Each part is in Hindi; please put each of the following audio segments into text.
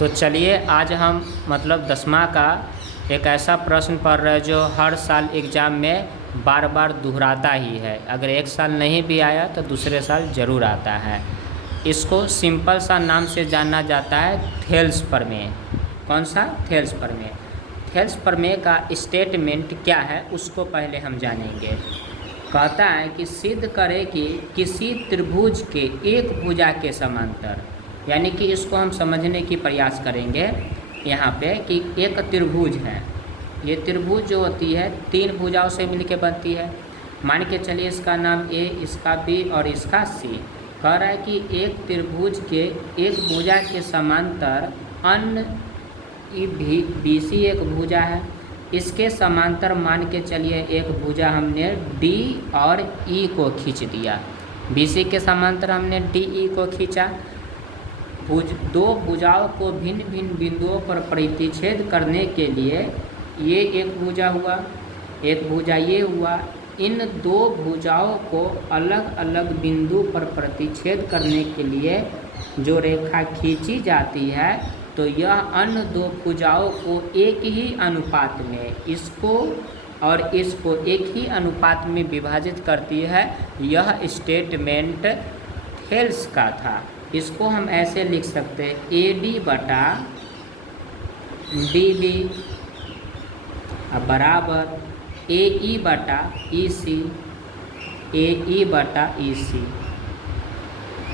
तो चलिए आज हम मतलब 10वां का एक ऐसा प्रश्न पढ़ रहे हैं जो हर साल एग्ज़ाम में बार बार दोहराता ही है। अगर एक साल नहीं भी आया तो दूसरे साल ज़रूर आता है। इसको सिंपल सा नाम से जाना जाता है थेल्स प्रमेय। कौन सा? थेल्स प्रमेय। थेल्स प्रमेय का स्टेटमेंट क्या है उसको पहले हम जानेंगे। कहता है कि सिद्ध करे कि किसी त्रिभुज के एक भुजा के समांतर, यानी कि इसको हम समझने की प्रयास करेंगे यहाँ पे कि एक त्रिभुज है। ये त्रिभुज जो होती है 3 भुजाओं से मिलकर बनती है। मान के चलिए इसका नाम ए, इसका बी और इसका सी। कह रहा है कि एक त्रिभुज के एक भुजा के समांतर अन्य बी सी एक भुजा है। इसके समांतर मान के चलिए एक भुजा हमने डी और ई को खींच दिया। बी सी के समांतर हमने डी ई को खींचा। दो भुजाओं को भिन्न भिन्न बिंदुओं पर प्रतिच्छेद करने के लिए ये एक भुजा हुआ, एक भुजा ये हुआ। इन दो भुजाओं को अलग अलग बिंदु पर प्रतिच्छेद करने के लिए जो रेखा खींची जाती है तो यह अन्य दो भुजाओं को एक ही अनुपात में इसको और इसको एक ही अनुपात में विभाजित करती है। यह स्टेटमेंट थेल्स का था। इसको हम ऐसे लिख सकते हैं ए डी बटा डी बी बराबर ए ई बटा ई सी, ए ई बटा ई सी।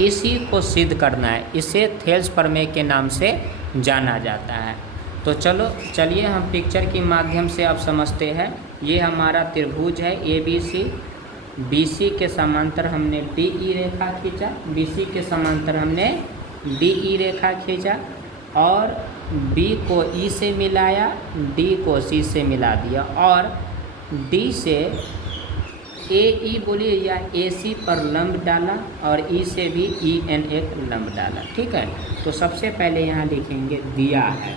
इसी को सिद्ध करना है। इसे थेल्स प्रमेय के नाम से जाना जाता है। तो चलिए हम पिक्चर के माध्यम से अब समझते हैं। ये हमारा त्रिभुज है A B C. B C के समांतर हमने डी ई रेखा खींचा, बी सी के समांतर हमने डी ई रेखा खींचा और बी को ई से मिलाया, डी को सी से मिला दिया और डी से ए ई बोलिए या ए सी पर लंब डाला और ई से भी ई एन एक लंब डाला। ठीक है, तो सबसे पहले यहाँ लिखेंगे दिया है।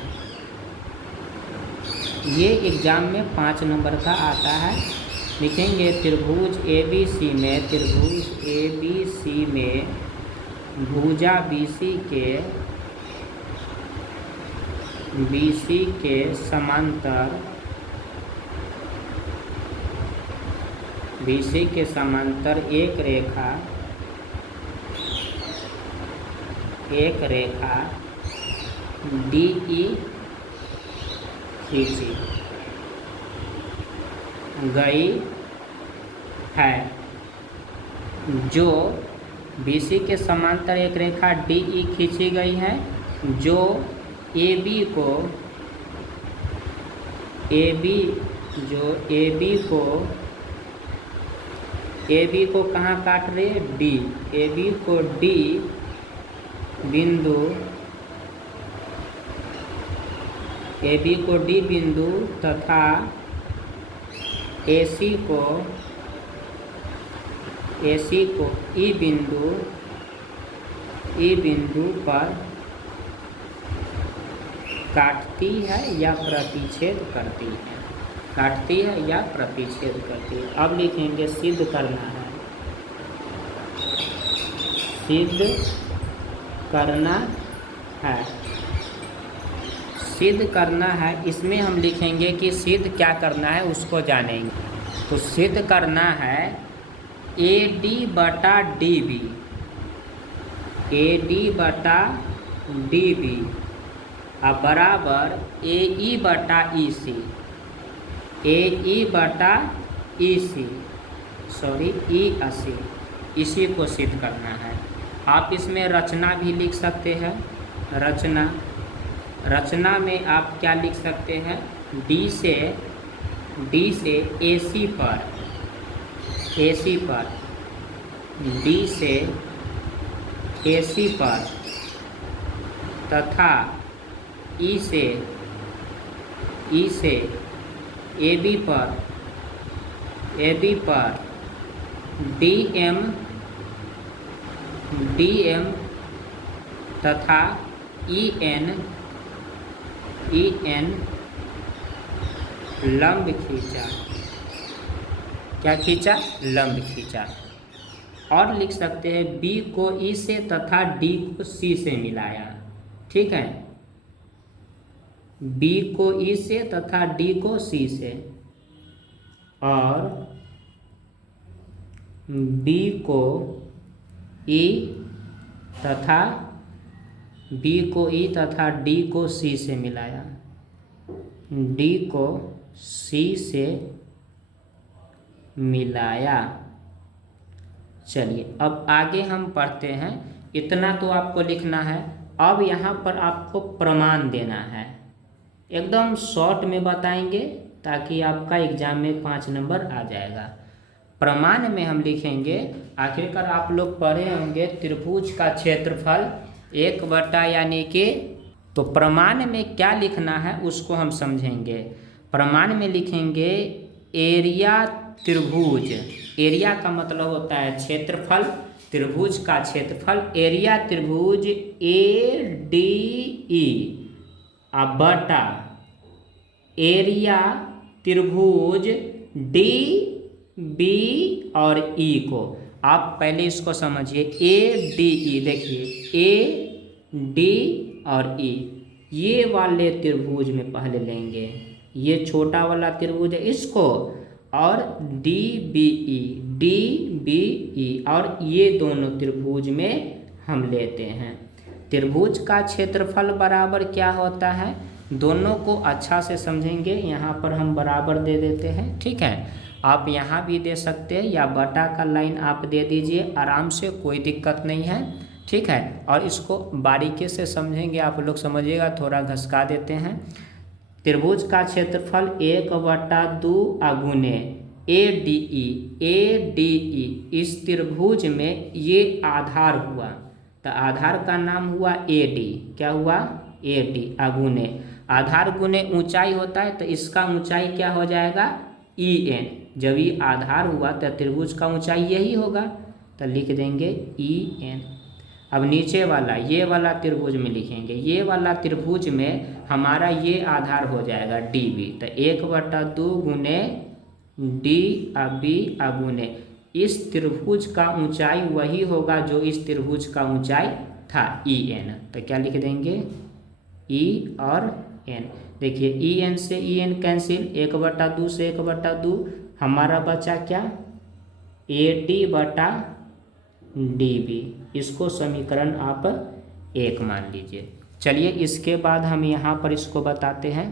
ये एग्ज़ाम में 5 नंबर का आता है। लिखेंगे त्रिभुज ए बी सी में, त्रिभुज ए बी सी में भुजा बी सी के समांतर, बी सी के समांतर एक रेखा डी ई खींची गई है। जो बी सी के समांतर एक रेखा डी ई खींची गई है जो ए बी को कहाँ काट रहे हैं? डी। ए बी को डी बिंदु तथा ए सी को ई बिंदु पर काटती है या प्रतिच्छेद करती है। काटती है या प्रतिच्छेद करती है। अब लिखेंगे सिद्ध करना है। सिद्ध करना है। सिद्ध करना है, इसमें हम लिखेंगे कि सिद्ध क्या करना है उसको जानेंगे। तो सिद्ध करना है ए डी बटा डी बी, ए डी बटा डी बी बराबर ए ई बटा ई सी, ए ई बटा ई सी, सॉरी ई अस्सी। इसी को सिद्ध करना है। आप इसमें रचना भी लिख सकते हैं। रचना में आप क्या लिख सकते हैं? डी से ए सी पर, डी से ए सी पर तथा ई से ए बी पर डी एम तथा ई एन लंब खींचा। क्या खींचा? लंब खींचा। और लिख सकते हैं बी को ई से तथा डी को सी से मिलाया। ठीक है, बी को ई से तथा डी को सी से, और बी को ई तथा बी को ई तथा डी को सी से मिलाया, डी को सी से मिलाया। चलिए अब आगे हम पढ़ते हैं। इतना तो आपको लिखना है। अब यहाँ पर आपको प्रमाण देना है, एकदम शॉर्ट में बताएंगे ताकि आपका एग्जाम में 5 नंबर आ जाएगा। प्रमाण में हम लिखेंगे, आखिरकार आप लोग पढ़े होंगे त्रिभुज का क्षेत्रफल 1/, यानी कि, तो प्रमाण में क्या लिखना है उसको हम समझेंगे। प्रमाण में लिखेंगे एरिया त्रिभुज। एरिया का मतलब होता है क्षेत्रफल, त्रिभुज का क्षेत्रफल। एरिया त्रिभुज ADE बटा एरिया त्रिभुज DB और E को। आप पहले इसको समझिए। ADE देखिए, AD और E ये वाले त्रिभुज में पहले लेंगे, ये छोटा वाला त्रिभुज है इसको, और DBE और ये दोनों त्रिभुज में हम लेते हैं। त्रिभुज का क्षेत्रफल बराबर क्या होता है, दोनों को अच्छा से समझेंगे। यहाँ पर हम बराबर दे देते हैं, ठीक है। आप यहाँ भी दे सकते हैं या बटा का लाइन आप दे दीजिए, आराम से, कोई दिक्कत नहीं है, ठीक है। और इसको बारीकी से समझेंगे, आप लोग समझिएगा। थोड़ा घसका देते हैं। त्रिभुज का क्षेत्रफल 1/2 गुने ADE। इस त्रिभुज में ये आधार हुआ, तो आधार का नाम हुआ AD। क्या हुआ? AD गुने आधार गुने ऊंचाई होता है, तो इसका ऊंचाई क्या हो जाएगा? EN। जब ये आधार हुआ तो त्रिभुज का ऊंचाई यही होगा, तो लिख देंगे EN। अब नीचे वाला, ये वाला त्रिभुज में लिखेंगे। ये वाला त्रिभुज में हमारा ये आधार हो जाएगा DB, तो 1/2 गुने DB गुने इस त्रिभुज का ऊंचाई वही होगा जो इस त्रिभुज का ऊंचाई था, EN। तो क्या लिख देंगे? E और N। देखिए EN से EN कैंसिल, 1/2 से 1/2, हमारा बचा क्या? AD/DB। इसको समीकरण आप 1 मान लीजिए। चलिए इसके बाद हम यहाँ पर इसको बताते हैं,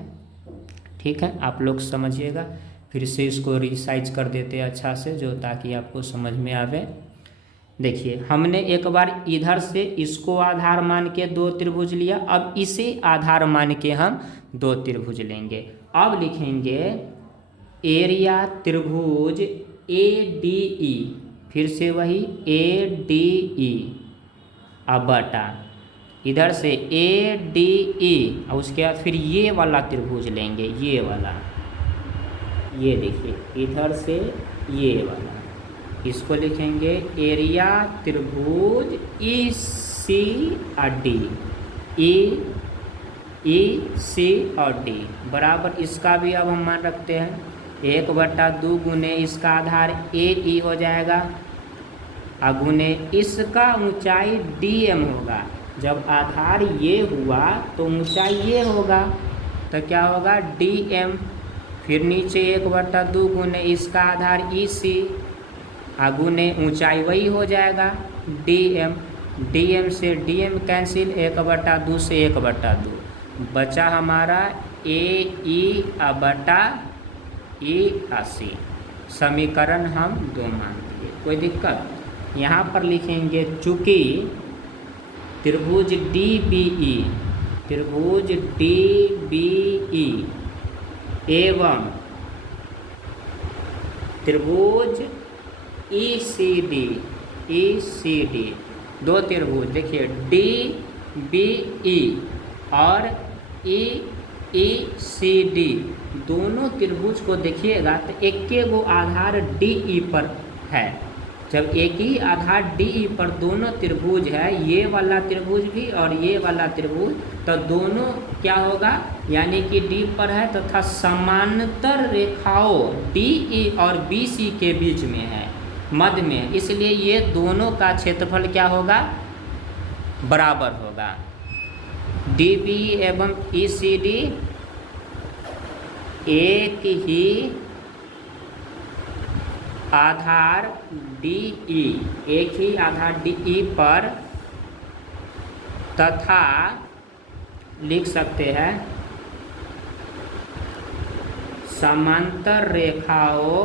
ठीक है। आप लोग समझिएगा, फिर से इसको रिसाइज कर देते हैं अच्छा से, जो ताकि आपको समझ में आवे। देखिए हमने एक बार इधर से इसको आधार मान के 2 त्रिभुज लिया, अब इसे आधार मान के हम 2 त्रिभुज लेंगे। अब लिखेंगे एरिया त्रिभुज ADE, फिर से वही ADE बटा इधर से ADE, और उसके बाद फिर ये वाला त्रिभुज लेंगे, ये वाला, ये देखिए इधर से ये वाला, इसको लिखेंगे एरिया त्रिभुज EC और D। EC और D बराबर, इसका भी अब हम मान रखते हैं 1/2 गुने इसका आधार AE हो जाएगा, गुने इसका ऊंचाई DM होगा। जब आधार ये हुआ तो ऊंचाई ये होगा, तो क्या होगा? DM। फिर नीचे 1/2 गुने इसका आधार EC, गुने ऊंचाई वही हो जाएगा DM। DM से DM कैंसिल, 1/2 से 1/2, बचा हमारा AE/AC। समीकरण हम 2 मान दिए, कोई दिक्कत? यहाँ पर लिखेंगे चूँकि त्रिभुज DBE एवं त्रिभुज ECD 2 त्रिभुज, देखिए DBE और ECD दोनों त्रिभुज को देखिएगा तो एक गो आधार DE पर है। जब एक ही आधार DE पर दोनों त्रिभुज है, ये वाला त्रिभुज भी और ये वाला त्रिभुज, तो दोनों क्या होगा? यानी कि D पर है तथा समांतर रेखाओं DE और BC के बीच में है, मध्य में, इसलिए ये दोनों का क्षेत्रफल क्या होगा? बराबर होगा। DBE एवं ECD एक ही आधार DE, एक ही आधार DE पर तथा लिख सकते हैं समांतर रेखाओं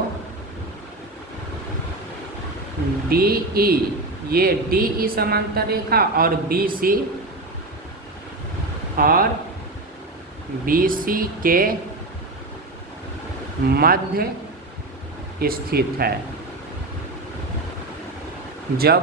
DE, ये DE समांतर रेखा और BC के मध्य स्थित है। जब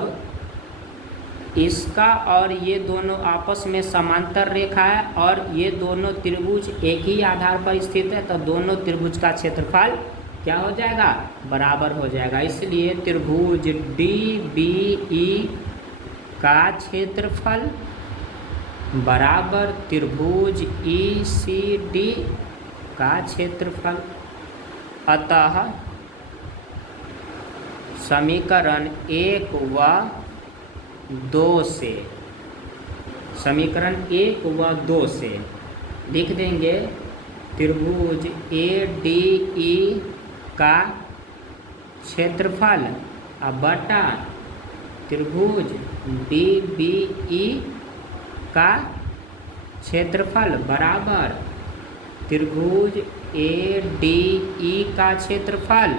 इसका और ये दोनों आपस में समांतर रेखा है और ये दोनों त्रिभुज एक ही आधार पर स्थित है, तो दोनों त्रिभुज का क्षेत्रफल क्या हो जाएगा? बराबर हो जाएगा। इसलिए त्रिभुज DBE का क्षेत्रफल बराबर त्रिभुज ECD का क्षेत्रफल। अतः समीकरण 1 व 2 से, समीकरण 1 व 2 से लिख देंगे त्रिभुज ADE का क्षेत्रफल बटा त्रिभुज DBE का क्षेत्रफल बराबर त्रिभुज ADE का क्षेत्रफल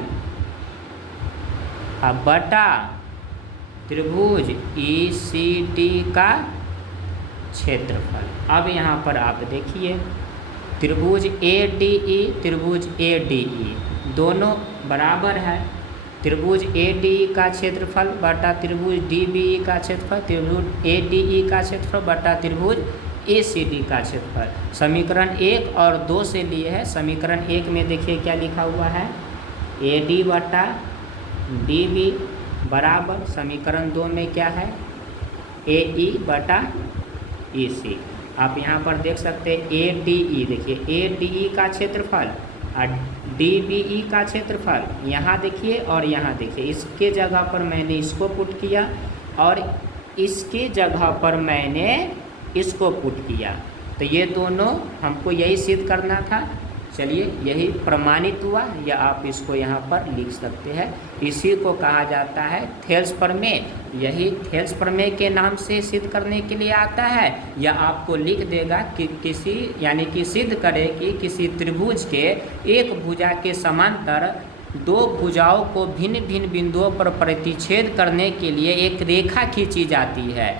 बटा त्रिभुज ECD का क्षेत्रफल। अब यहाँ पर आप देखिए त्रिभुज ADE, त्रिभुज ADE दोनों बराबर है। त्रिभुज ADE का क्षेत्रफल बटा त्रिभुज DBE का क्षेत्रफल, त्रिभुज ADE का क्षेत्रफल बटा त्रिभुज ACD का क्षेत्रफल। समीकरण 1 और 2 से लिए है। समीकरण 1 में देखिए क्या लिखा हुआ है, AD बटा DB बराबर, समीकरण 2 में क्या है, AE बटा EC। आप यहाँ पर देख सकते हैं ADE, देखिए ADE का क्षेत्रफल और DBE का क्षेत्रफल यहाँ देखिए और यहाँ देखिए। इसके जगह पर मैंने इसको पुट किया और इसके जगह पर मैंने इसको पुट किया, तो ये दोनों हमको यही सिद्ध करना था। चलिए यही प्रमाणित हुआ, या आप इसको यहाँ पर लिख सकते हैं। इसी को कहा जाता है थेल्स प्रमेय। यही थेल्स प्रमेय के नाम से सिद्ध करने के लिए आता है, या आपको लिख देगा कि किसी यानी कि सिद्ध करे कि किसी त्रिभुज के एक भुजा के समांतर दो भुजाओं को भिन्न भिन्न बिंदुओं पर प्रतिच्छेद करने के लिए एक रेखा खींची जाती है,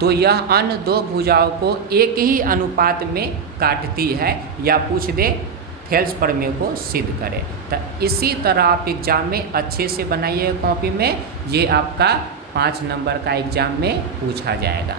तो यह अन्य दो भुजाओं को एक ही अनुपात में काटती है, या पूछ दे थेल्स प्रमेय को सिद्ध करें। तो इसी तरह आप एग्जाम में अच्छे से बनाइए कॉपी में, ये आपका 5 नंबर का एग्जाम में पूछा जाएगा।